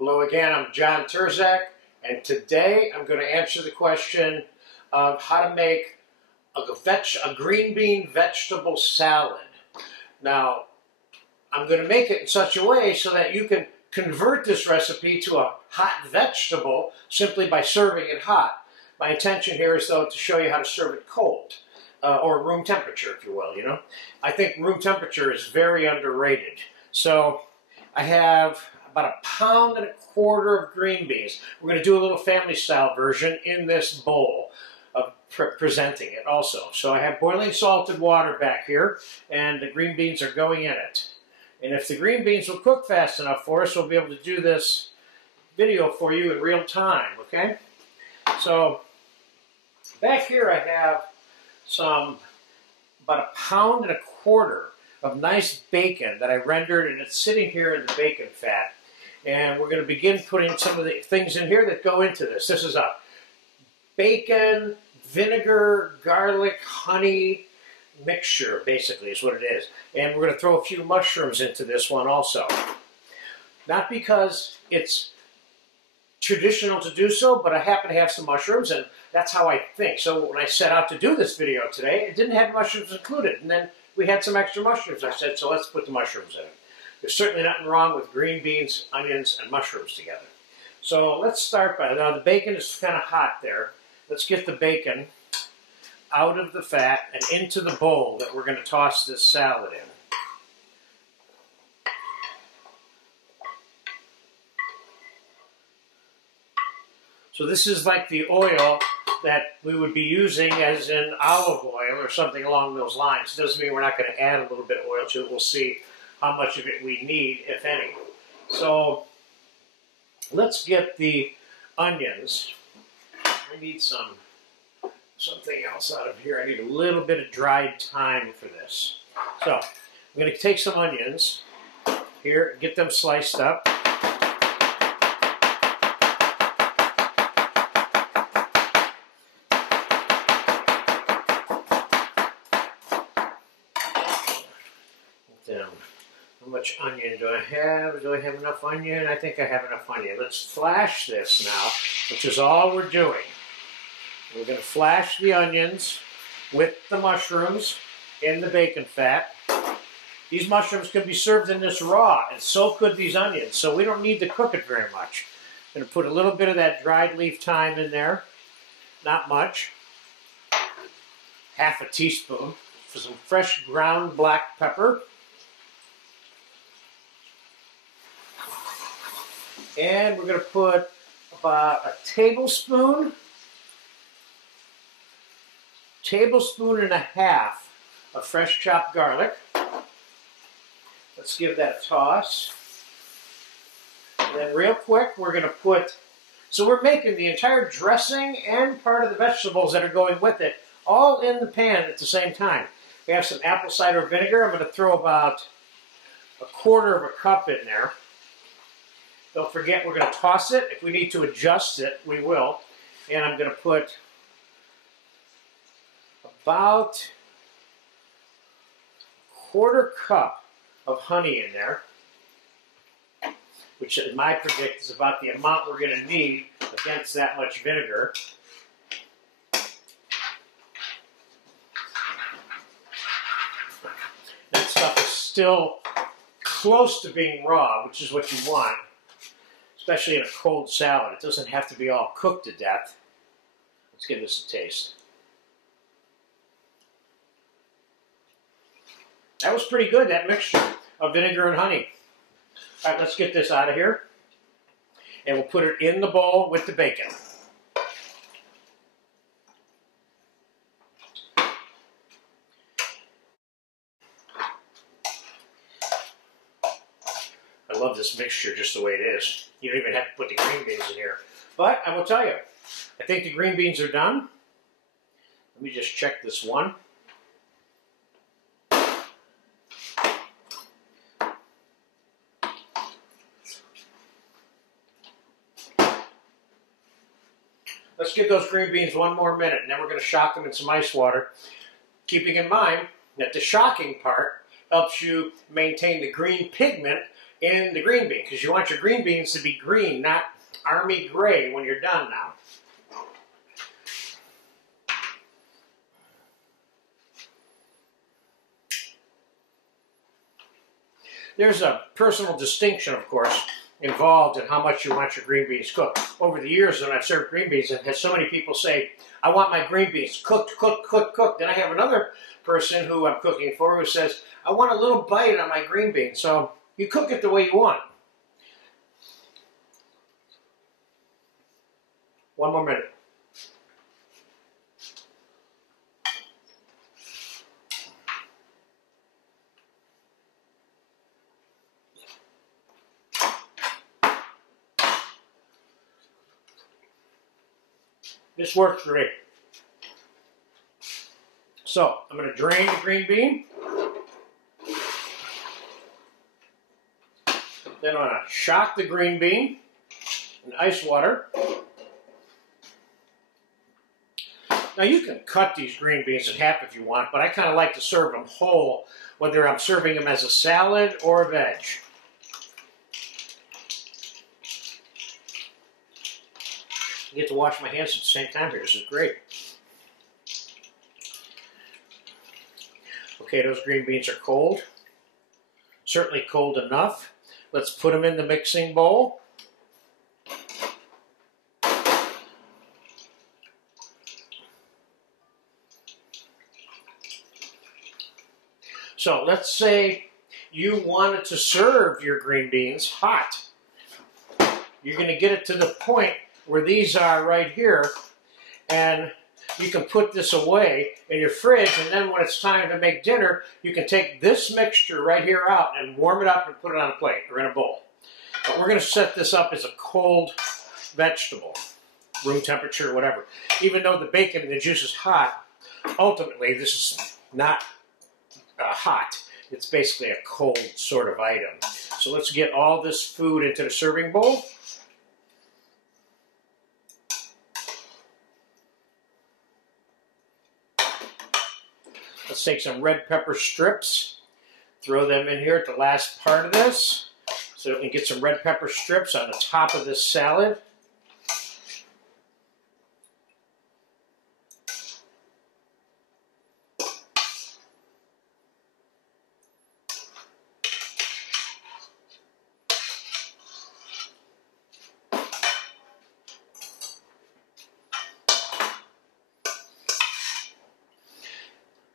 Hello again, I'm John Turzak, and today I'm going to answer the question of how to make a green bean vegetable salad. Now, I'm going to make it in such a way so that you can convert this recipe to a hot vegetable simply by serving it hot. My intention here is, though, to show you how to serve it cold, or room temperature, if you will, you know. I think room temperature is very underrated. So, I have about 1.25 pounds of green beans. We're going to do a little family style version in this bowl of presenting it also. So I have boiling salted water back here, and the green beans are going in it. And if the green beans will cook fast enough for us, we'll be able to do this video for you in real time, okay? So back here I have about 1.25 pounds of nice bacon that I rendered, and it's sitting here in the bacon fat. And we're going to begin putting some of the things in here that go into this. This is a bacon, vinegar, garlic, honey mixture, basically, is what it is. And we're going to throw a few mushrooms into this one also. Not because it's traditional to do so, but I happen to have some mushrooms, and that's how I think. So when I set out to do this video today, it didn't have mushrooms included. And then we had some extra mushrooms. I said, so let's put the mushrooms in it. There's certainly nothing wrong with green beans, onions, and mushrooms together. So let's start by, now the bacon is kind of hot there. Let's get the bacon out of the fat and into the bowl that we're going to toss this salad in. So this is like the oil that we would be using as in olive oil or something along those lines. It doesn't mean we're not going to add a little bit of oil to it. We'll see how much of it we need, if any. So let's get the onions. I need something else out of here. I need a little bit of dried thyme for this. So I'm going to take some onions here, get them sliced up. How much onion do I have? Do I have enough onion? I think I have enough onion. Let's flash this now, which is all we're doing. We're going to flash the onions with the mushrooms in the bacon fat. These mushrooms could be served in this raw, and so could these onions, so we don't need to cook it very much. I'm going to put a little bit of that dried leaf thyme in there. Not much. 1/2 teaspoon for some fresh ground black pepper. And we're going to put about a tablespoon and a half of fresh chopped garlic. Let's give that a toss. And then real quick, we're going to put, so we're making the entire dressing and part of the vegetables that are going with it all in the pan at the same time. We have some apple cider vinegar. I'm going to throw about 1/4 cup in there. Don't forget, we're going to toss it. If we need to adjust it, we will. And I'm going to put about 1/4 cup of honey in there, which in my predict is about the amount we're going to need against that much vinegar. That stuff is still close to being raw, which is what you want. Especially in a cold salad. It doesn't have to be all cooked to death. Let's give this a taste. That was pretty good, that mixture of vinegar and honey. All right, let's get this out of here. And we'll put it in the bowl with the bacon. I love this mixture just the way it is. You don't even have to put the green beans in here. But I will tell you, I think the green beans are done. Let me just check this one. Let's give those green beans one more minute, and then we're going to shock them in some ice water, keeping in mind that the shocking part helps you maintain the green pigment in the green bean, because you want your green beans to be green, not army gray when you're done now. There's a personal distinction, of course, involved in how much you want your green beans cooked. Over the years when I've served green beans, I've had so many people say, I want my green beans cooked, cooked, cooked, cooked. Then I have another person who I'm cooking for who says, I want a little bite on my green beans. So you cook it the way you want. One more minute. This works great. So I'm going to drain the green bean. Then I'm going to shock the green bean in ice water. Now you can cut these green beans in half if you want, but I kind of like to serve them whole, whether I'm serving them as a salad or a veg. I get to wash my hands at the same time here. This is great. Okay, those green beans are cold. Certainly cold enough. Let's put them in the mixing bowl. So let's say you wanted to serve your green beans hot. You're going to get it to the point where these are right here, and you can put this away in your fridge, and then when it's time to make dinner, you can take this mixture right here out and warm it up and put it on a plate or in a bowl. But we're going to set this up as a cold vegetable, room temperature, whatever. Even though the bacon and the juice is hot, ultimately this is not hot. It's basically a cold sort of item. So let's get all this food into the serving bowl. Let's take some red pepper strips, throw them in here at the last part of this, so we can get some red pepper strips on the top of this salad.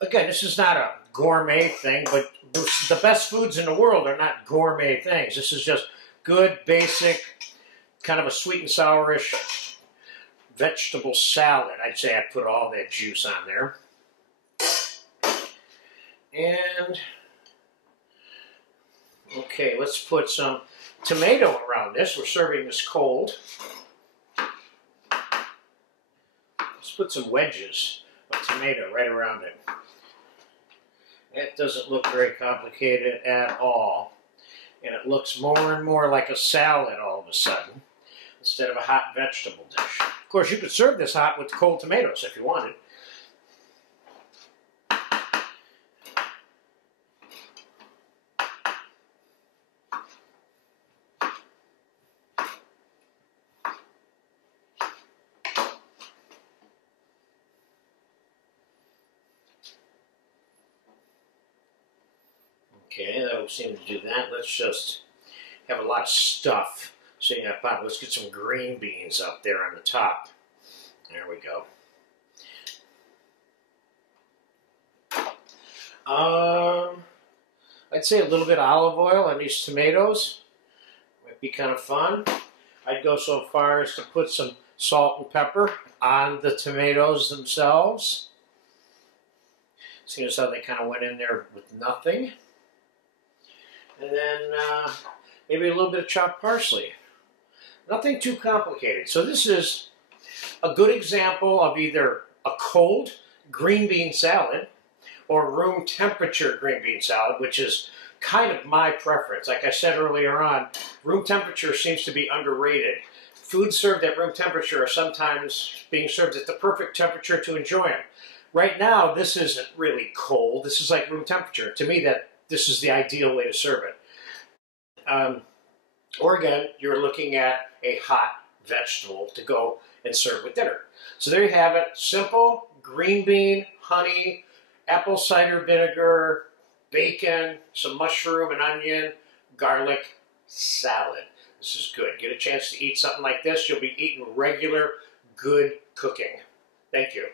Again, this is not a gourmet thing, but the best foods in the world are not gourmet things. This is just good, basic, kind of a sweet and sourish vegetable salad. I'd say I'd put all that juice on there. And, okay, let's put some tomato around this. We're serving this cold. Let's put some wedges of tomato right around it. It doesn't look very complicated at all. And it looks more and more like a salad all of a sudden, instead of a hot vegetable dish. Of course, you could serve this hot with cold tomatoes if you wanted. Okay, that'll seem to do that. Let's just have a lot of stuff sitting on pot. Let's get some green beans up there on the top. There we go. I'd say a little bit of olive oil on these tomatoes. Might be kind of fun. I'd go so far as to put some salt and pepper on the tomatoes themselves. Seeing as how they kind of went in there with nothing. And then maybe a little bit of chopped parsley. Nothing too complicated. So this is a good example of either a cold green bean salad or room temperature green bean salad, which is kind of my preference. Like I said earlier on, room temperature seems to be underrated. Foods served at room temperature are sometimes being served at the perfect temperature to enjoy them. Right now, this isn't really cold. This is like room temperature. To me, this is the ideal way to serve it. Or again, you're looking at a hot vegetable to go and serve with dinner. So there you have it. Simple green bean, honey, apple cider vinegar, bacon, some mushroom and onion, garlic salad. This is good. Get a chance to eat something like this, you'll be eating regular, good cooking. Thank you.